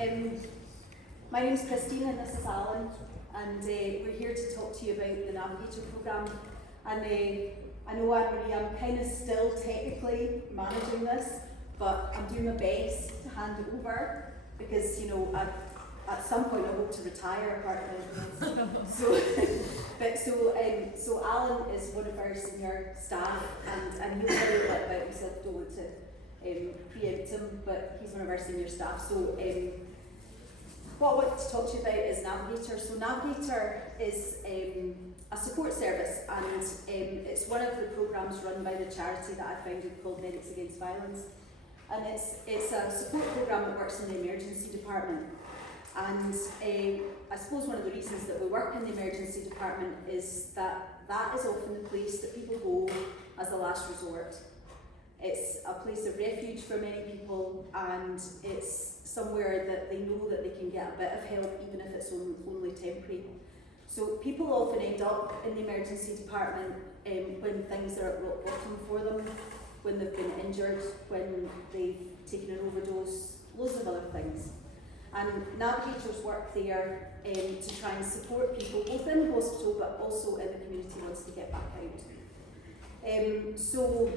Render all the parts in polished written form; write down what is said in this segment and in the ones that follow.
My name's Christine and this is Alan, and we're here to talk to you about the Navigator programme. And I know Anne-Marie, I'm kind of still technically managing this, but I'm doing my best to hand it over because, you know, at some point I hope to retire apart so Alan is one of our senior staff, and he'll tell you a bit about himself. Don't want to preempt him, but he's one of our senior staff. So what I want to talk to you about is Navigator. So Navigator is a support service, and it's one of the programmes run by the charity that I founded called Medics Against Violence. And it's a support programme that works in the emergency department. And I suppose one of the reasons that we work in the emergency department is that that is often the place that people go as a last resort. It's a place of refuge for many people, and it's somewhere that they know that they can get a bit of help, even if it's only temporary. So people often end up in the emergency department when things are at rock bottom for them, when they've been injured, when they've taken an overdose, loads of other things. And Navigators work there to try and support people, both in the hospital but also in the community once they get back out. So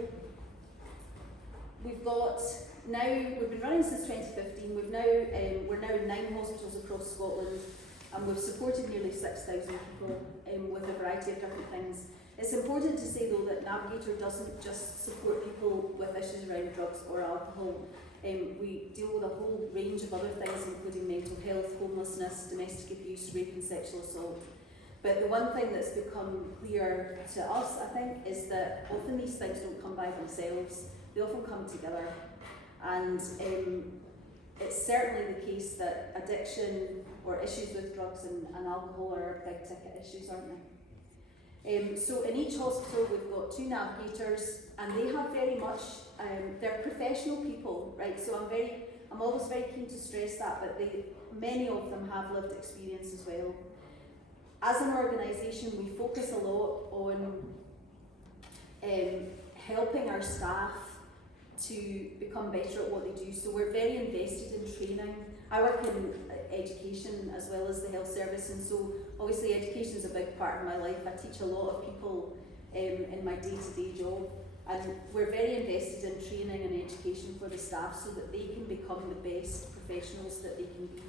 we've been running since 2015. We're now in 9 hospitals across Scotland, and we've supported nearly 6,000 people with a variety of different things. It's important to say though that Navigator doesn't just support people with issues around drugs or alcohol. We deal with a whole range of other things, including mental health, homelessness, domestic abuse, rape and sexual assault. But the one thing that's become clear to us, I think, is that often these things don't come by themselves. They often come together. And it's certainly the case that addiction or issues with drugs and alcohol are big ticket issues, aren't they? So in each hospital we've got 2 navigators, and they have very much, they're professional people, right? So I'm always very keen to stress that, but many of them have lived experience as well. As an organisation, we focus a lot on helping our staff to become better at what they do. So we're very invested in training. I work in education as well as the health service, and so obviously education is a big part of my life. I teach a lot of people in my day-to-day job, and we're very invested in training and education for the staff so that they can become the best professionals that they can be.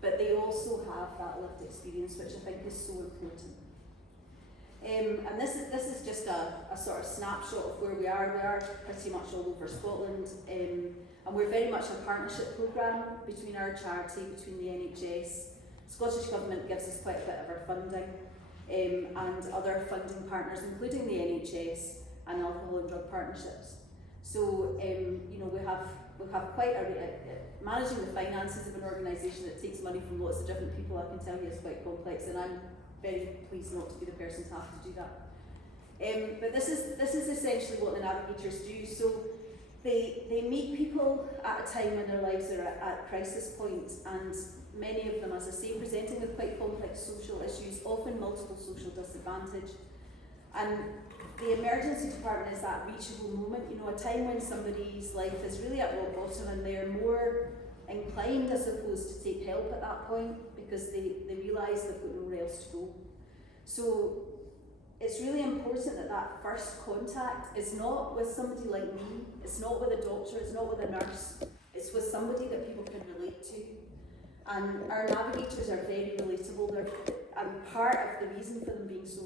But they also have that lived experience, which I think is so important. And this is just a sort of snapshot of where we are. We are pretty much all over Scotland, and we're very much a partnership programme between our charity, between the NHS. Scottish Government gives us quite a bit of our funding, and other funding partners, including the NHS and alcohol and drug partnerships. So you know, we have quite managing the finances of an organisation that takes money from lots of different people, I can tell you, is quite complex, and I'm very pleased not to be the person to have to do that. But this is essentially what the Navigators do. So they meet people at a time when their lives are at crisis points, and many of them, as I say, presenting with quite complex social issues, often multiple social disadvantage. And the emergency department is that reachable moment, you know, a time when somebody's life is really at rock bottom and they're more inclined, I suppose, to take help at that point because they realise they've got nowhere else to go. So it's really important that that first contact is not with somebody like me, it's not with a doctor, it's not with a nurse, it's with somebody that people can relate to. And our navigators are very relatable, and part of the reason for them being so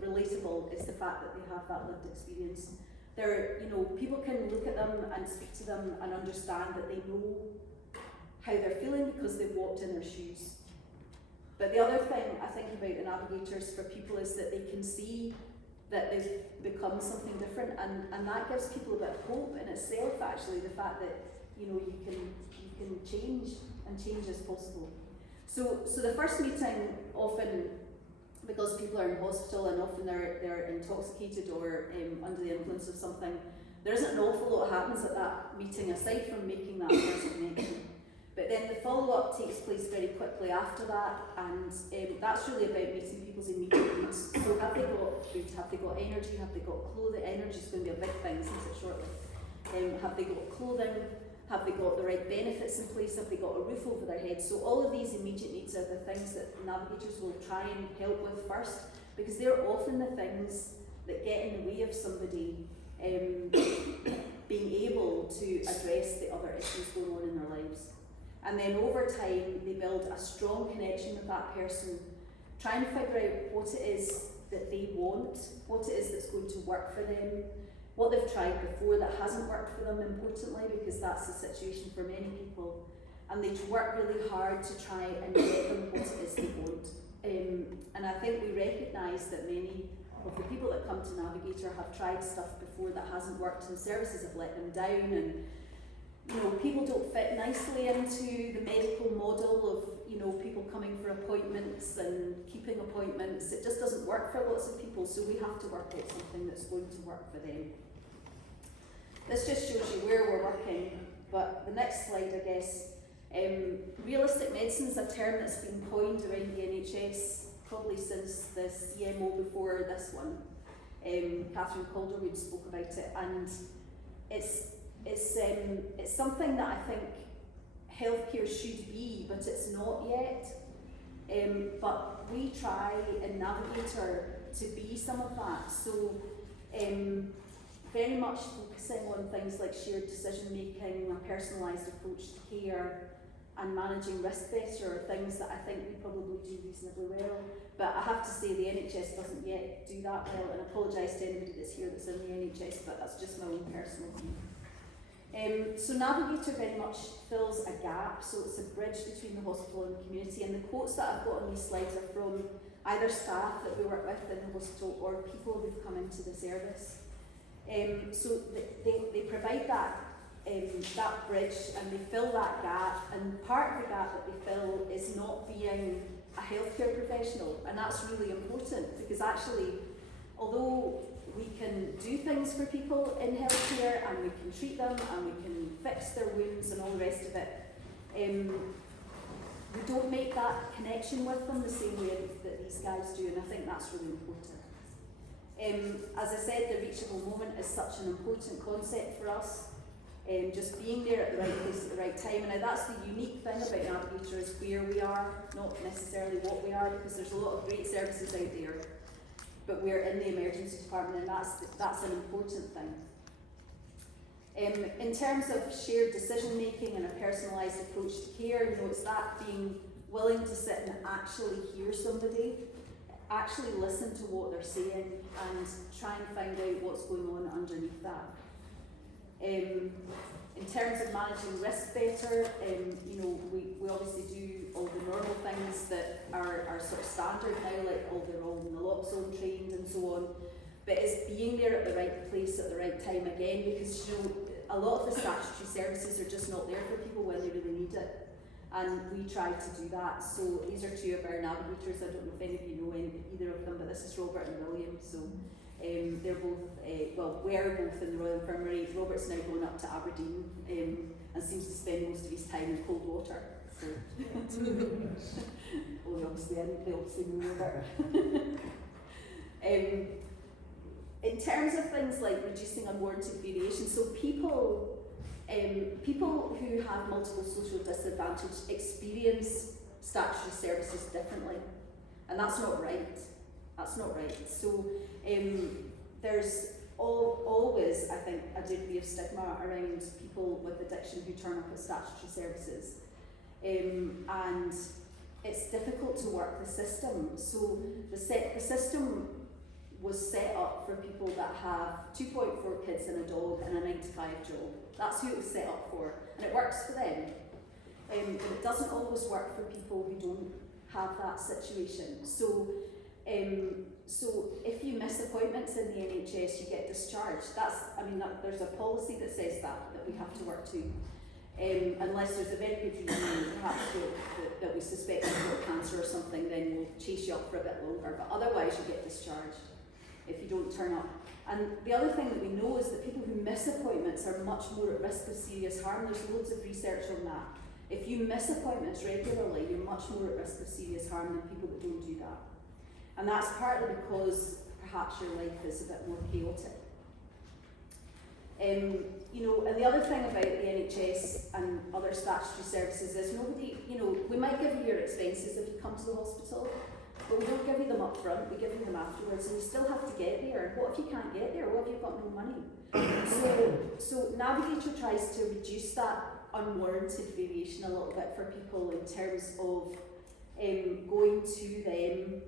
relatable is the fact that they have that lived experience. You know, people can look at them and speak to them and understand that they know how they're feeling because they've walked in their shoes. But the other thing I think about the navigators for people is that they can see that they've become something different, and that gives people a bit of hope in itself, actually, the fact that, you know, you can change, and change is possible. So the first meeting, often because people are in hospital and often they're intoxicated or under the influence of something, there isn't an awful lot happens at that meeting aside from making that first connection. But then the follow-up takes place very quickly after that, and that's really about meeting people's immediate needs. So have they got food, have they got energy, have they got clothing? Energy is going to be a big thing, isn't it, shortly? Have they got clothing? Have they got the right benefits in place? Have they got a roof over their head? So all of these immediate needs are the things that navigators will try and help with first, because they're often the things that get in the way of somebody being able to address the other issues going on in their lives. And then over time, they build a strong connection with that person, trying to figure out what it is that they want, what it is that's going to work for them, what they've tried before that hasn't worked for them, importantly, because that's the situation for many people. And they work really hard to try and get them what it is they want. And I think we recognise that many of the people that come to Navigator have tried stuff before that hasn't worked, and services have let them down, and you know, people don't fit nicely into the medical model of, you know, people coming for appointments and keeping appointments. It just doesn't work for lots of people, so we have to work out something that's going to work for them. This just shows you where we're working, but the next slide, I guess, realistic medicine is a term that's been coined around the NHS probably since the CMO before this one. Catherine Calderwood spoke about it, and it's something that I think healthcare should be, but it's not yet. But we try in Navigator to be some of that. So very much focusing on things like shared decision making, a personalised approach to care, and managing risk better, things that I think we probably do reasonably well. But I have to say the NHS doesn't yet do that well, and I apologise to anybody that's here that's in the NHS, but that's just my own personal view. So Navigator very much fills a gap, so it's a bridge between the hospital and the community, and the quotes that I've got on these slides are from either staff that we work with in the hospital or people who've come into the service. So they provide that bridge, and they fill that gap, and part of the gap that they fill is not being a healthcare professional, and that's really important, because actually, although we can do things for people in healthcare, and we can treat them, and we can fix their wounds and all the rest of it, we don't make that connection with them the same way that these guys do, and I think that's really important. As I said, the reachable moment is such an important concept for us. Just being there at the right place at the right time. And now that's the unique thing about Navigator, is where we are, not necessarily what we are, because there's a lot of great services out there, but we're in the emergency department, and that's an important thing. In terms of shared decision making and a personalised approach to care, you know, it's that being willing to sit and actually hear somebody, actually listen to what they're saying, and try and find out what's going on underneath that. In terms of managing risk better, you know, we obviously do all the normal things that are sort of standard now, like they're all naloxone trained and so on, but it's being there at the right place at the right time again, because you know, a lot of the statutory services are just not there for people when they really need it, and we try to do that. So these are two of our navigators. I don't know if any of you know either of them, but this is Robert and William. So they're both, were both in the Royal Infirmary. Robert's now going up to Aberdeen and seems to spend most of his time in cold water. So, well, they obviously know Robert. In terms of things like reducing unwarranted variation, so people who have multiple social disadvantage experience statutory services differently, and that's not right. That's not right. So there's always, I think, a degree of stigma around people with addiction who turn up at statutory services, and it's difficult to work the system. So the system was set up for people that have 2.4 kids and a dog and a 9-to-5 job. That's who it was set up for, and it works for them. But it doesn't always work for people who don't have that situation. So if you miss appointments in the NHS, you get discharged. There's a policy that says that we have to work to. Unless there's a very good reason, perhaps that we suspect you've got cancer or something, then we'll chase you up for a bit longer. But otherwise, you get discharged if you don't turn up. And the other thing that we know is that people who miss appointments are much more at risk of serious harm. There's loads of research on that. If you miss appointments regularly, you're much more at risk of serious harm than people that don't do that. And that's partly because perhaps your life is a bit more chaotic. And the other thing about the NHS other statutory services is nobody, you know, we might give you your expenses if you come to the hospital, but we don't give you them up front, we give you them afterwards, and you still have to get there. And what if you can't get there? What if you've got no money? So Navigator tries to reduce that unwarranted variation a little bit for people in terms of going to them,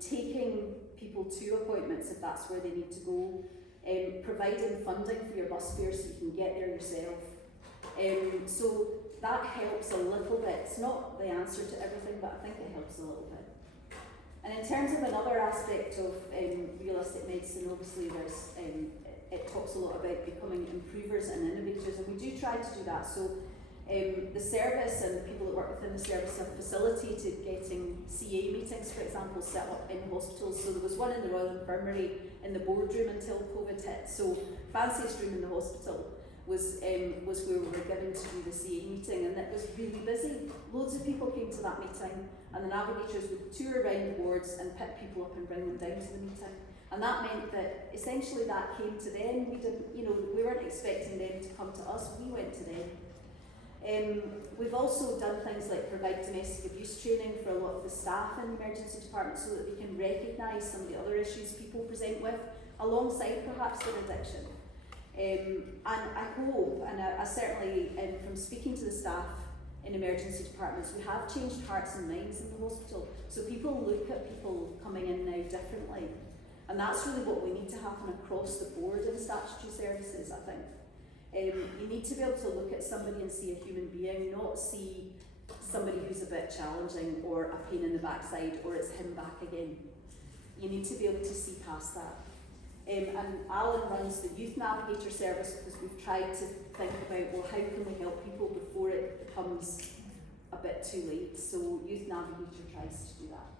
taking people to appointments if that's where they need to go, providing funding for your bus fare so you can get there yourself. So that helps a little bit. It's not the answer to everything, but I think it helps a little bit. And in terms of another aspect of realistic medicine, obviously there's it talks a lot about becoming improvers and innovators, and we do try to do that. So the service and the people that work within the service have facilitated getting CA meetings, for example, set up in hospitals. So there was one in the Royal Infirmary in the boardroom until COVID hit. So fanciest room in the hospital was where we were given to do the CA meeting, and it was really busy. Loads of people came to that meeting, and the navigators would tour around the wards and pick people up and bring them down to the meeting. And that meant that essentially that came to them. We didn't, you know, we weren't expecting them to come to us, we went to them. We've also done things like provide domestic abuse training for a lot of the staff in the emergency department so that we can recognise some of the other issues people present with, alongside perhaps their addiction. And I hope, and I certainly, from speaking to the staff in emergency departments, we have changed hearts and minds in the hospital. So people look at people coming in now differently. And that's really what we need to happen across the board in statutory services, I think. You need to be able to look at somebody and see a human being, not see somebody who's a bit challenging or a pain in the backside or it's him back again. You need to be able to see past that. And Alan runs the Youth Navigator service because we've tried to think about, well, how can we help people before it becomes a bit too late? So Youth Navigator tries to do that.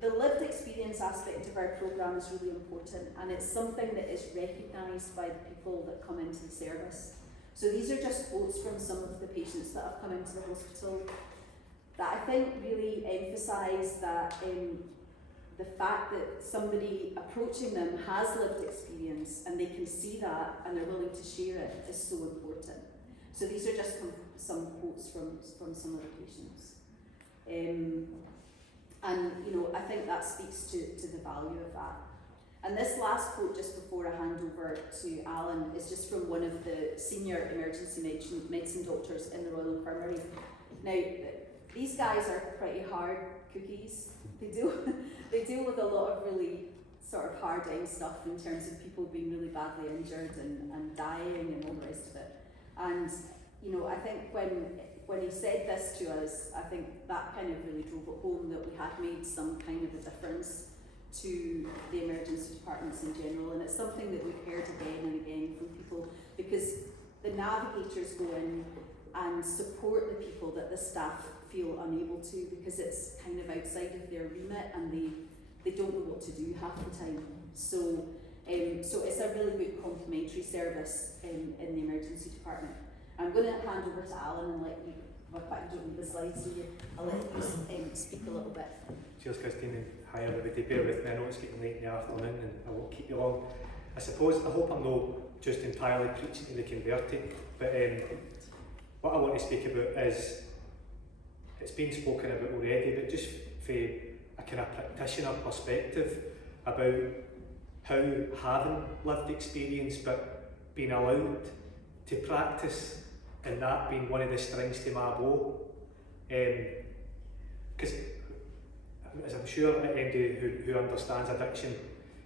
The lived experience aspect of our programme is really important, and it's something that is recognised by the people that come into the service. So these are just quotes from some of the patients that have come into the hospital that I think really emphasise that the fact that somebody approaching them has lived experience and they can see that and they're willing to share it is so important. So these are just some quotes from some of the patients. And you know, I think that speaks to the value of that. And this last quote, just before I hand over to Alan, is just from one of the senior emergency medicine doctors in the Royal Infirmary. Now, these guys are pretty hard cookies. They deal with a lot of really sort of hard-hitting stuff in terms of people being really badly injured and dying and all the rest of it. And you know, I think when he said this to us, I think that kind of really drove it home that we had made some kind of a difference to the emergency departments in general, and it's something that we've heard again and again from people, because the navigators go in and support the people that the staff feel unable to, because it's kind of outside of their remit and they don't know what to do half the time. So it's a really good complementary service in the emergency department. I'm going to hand over to Alan and let you, I've quite given the slides to you, I'll let you speak a little bit. Cheers, Christine, and hi everybody. Bear with me, I know it's getting late in the afternoon and I won't keep you long. I hope I'm not just entirely preaching to the converted, but what I want to speak about is, it's been spoken about already, but just for a kind of practitioner perspective about how having lived experience but being allowed to practice and that being one of the strings to my bow. Because as I'm sure anybody who understands addiction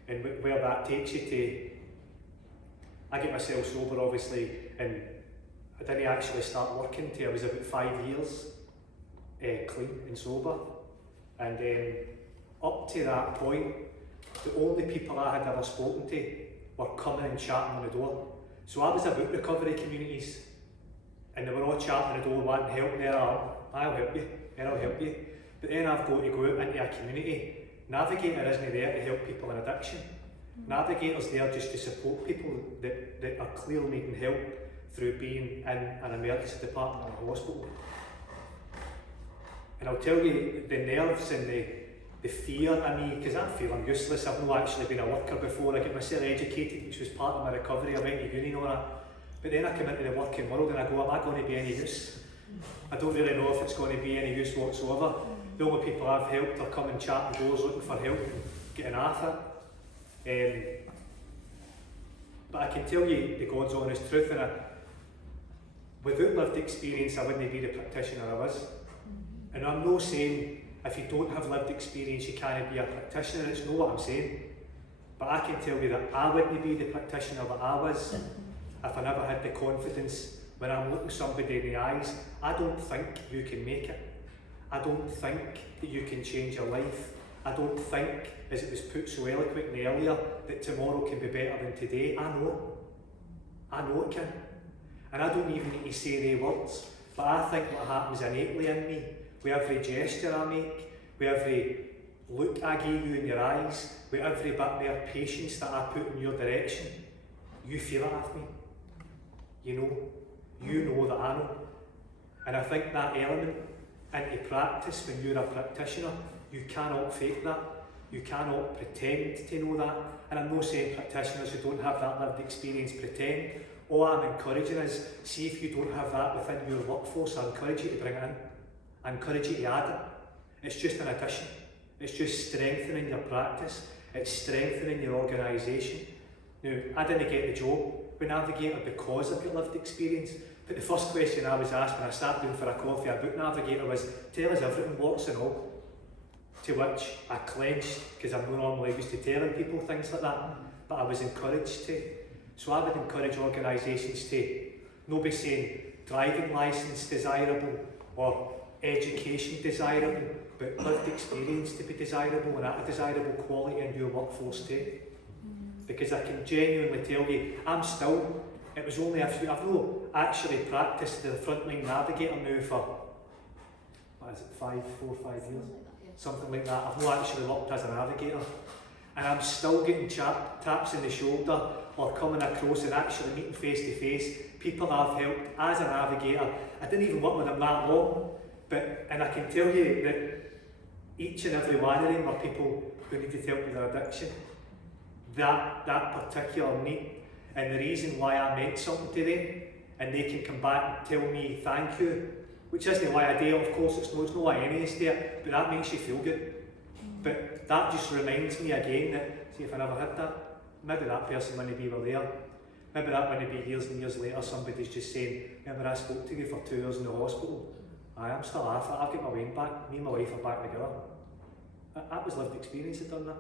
and where that takes you to, I get myself sober obviously, and I didn't actually start working till I was about 5 years clean and sober, and up to that point the only people I had ever spoken to were coming and chatting on the door. So I was about recovery communities and they were all chatting on the door wanting help. There, I'll help you, there, I'll help you. But then I've got to go out into a community. Navigator isn't there to help people in addiction. Navigator's there just to support people that are clearly needing help through being in an emergency department in a hospital. And I'll tell you, the nerves and the fear in me, because I feel I'm useless. I've not actually been a worker before. I get myself educated, which was part of my recovery. I went to uni and all that. But then I come into the working world and I go, am I going to be any use? I don't really know if it's going to be any use whatsoever. The only people I've helped are coming chatting doors looking for help, getting at it. But I can tell you the God's honest truth, and without lived experience I wouldn't be the practitioner I was. And I'm not saying if you don't have lived experience you can't be a practitioner, it's not what I'm saying. But I can tell you that I wouldn't be the practitioner that I was if I never had the confidence when I'm looking somebody in the eyes. I don't think you can make it. I don't think that you can change your life. I don't think, as it was put so eloquently earlier, that tomorrow can be better than today. I know it can. And I don't even need to say the words, but I think what happens innately in me, with every gesture I make, with every look I give you in your eyes, with every bit more patience that I put in your direction, you feel it of me. You know that I know. And I think that element into practice when you're a practitioner, you cannot fake that. You cannot pretend to know that. And I'm not saying practitioners who don't have that lived experience pretend. All I'm encouraging is, see if you don't have that within your workforce, I encourage you to bring it in. I encourage you to add it. It's just an addition. It's just strengthening your practice. It's strengthening your organisation. Now, I didn't get the job with Navigator because I've got lived experience, but the first question I was asked when I sat down for a coffee about Navigator was, tell us everything, warts and all. To which I clenched, because I'm not normally used to telling people things like that, but I was encouraged to. So I would encourage organisations to not be saying driving licence desirable or education desirable, but lived experience to be desirable, and that a desirable quality in your workforce too. Because I can genuinely tell you, it was only I've not actually practiced the frontline navigator now for, 4 or 5 years? Something like that. I've not actually worked as a navigator. And I'm still getting taps in the shoulder or coming across and actually meeting face to face people I've helped as a navigator. I didn't even work with them that long, and I can tell you that each and every one of them are people who needed help with their addiction. That particular need, and the reason why I meant something to them, and they can come back and tell me thank you, which isn't why I do it, of course, it's not why any is there, but that makes you feel good. But that just reminds me again that, see, if I never had that, maybe that person wouldn't be there. Maybe that wouldn't be years and years later, somebody's just saying, remember I spoke to you for 2 hours in the hospital? I'm still off it, I've got my weight back, me and my wife are back together. That was lived experience that done that.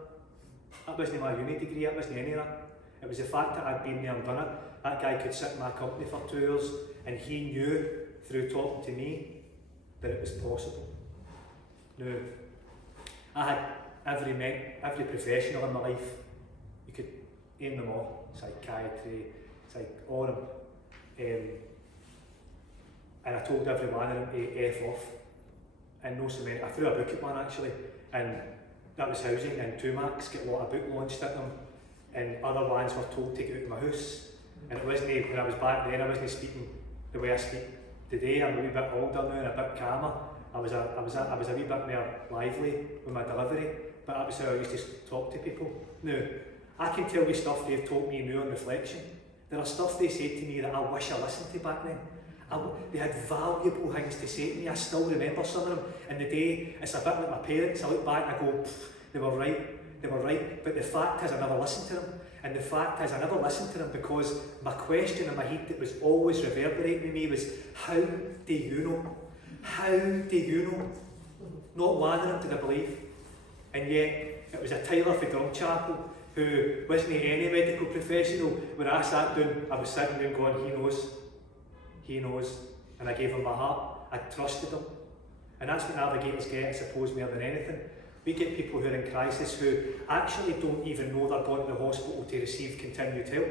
That wasn't my uni degree, that wasn't any of that. It was the fact that I'd been there and done it. That guy could sit in my company for 2 hours and he knew through talking to me that it was possible. Now, I had every professional in my life. You could name them all, psychiatry, all of them. And I told every one of them to F off. And no cement. I threw a book at one actually, and that was housing, and 2 marks, get a lot of book launched at them. And other ones were told to get out of my house. And it wasn't, when I was back then, I wasn't speaking the way I speak today. I'm a wee bit older now and a bit calmer. I was a wee bit more lively with my delivery, but that was how I used to talk to people. Now, I can tell you stuff they've told me now on reflection. There are stuff they said to me that I wish I listened to back then. They had valuable things to say to me. I still remember some of them. And the day, it's a bit like my parents. I look back and I go, they were right. But the fact is I never listened to them. And the fact is I never listened to them because my question in my head that was always reverberating in me was, how do you know? How do you know? Not one of them did I believe. And yet, it was a Tyler for Drumchapel who wasn't any medical professional. When I sat down, I was sitting there going, he knows. And I gave him my heart. I trusted him. And that's what navigators get, I suppose, more than anything. We get people who are in crisis who actually don't even know they're going to the hospital to receive continued help.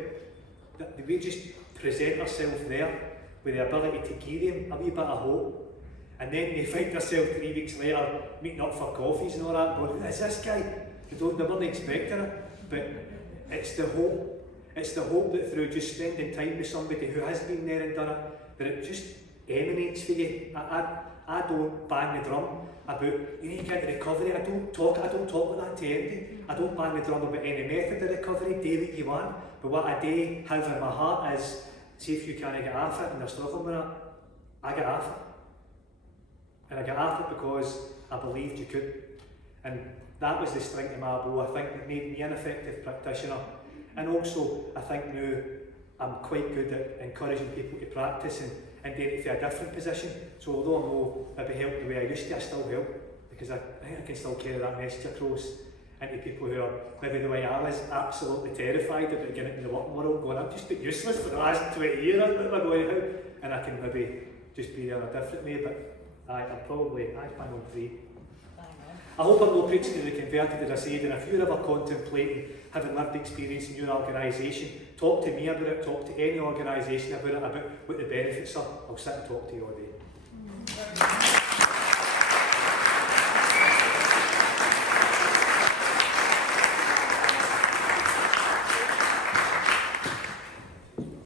We just present ourselves there with the ability to give them a wee bit of hope. And then they find themselves 3 weeks later meeting up for coffees and all that, going, is this guy? They weren't expecting it. But it's the hope. It's the hope that through just spending time with somebody who has been there and done it, that it just emanates for you. I don't bang the drum about, you need to get to recovery. I don't talk like that to anybody. I don't bang the drum about any method of recovery, do what you want. But what I do have in my heart is, see if you can't get off it and they're struggling with it, I get off it. And I get off it because I believed you could. And that was the string to my bow, I think, that made me an effective practitioner. And also, I think now I'm quite good at encouraging people to practice and get it to a different position. So although I'm not maybe help the way I used to, I still help, because I think I can still carry that message across into people who are maybe the way I was, absolutely terrified about getting into the working world, going, I've just been useless for the last 20 years, what am I going to do? And I can maybe just be there in a different way, but I'm probably, I bang on 3. I hope I'm not preaching to the converted, as I said, and if you're ever contemplating having lived experience in your organisation, talk to me about it, talk to any organisation about it, about what the benefits are. I'll sit and talk to you all day.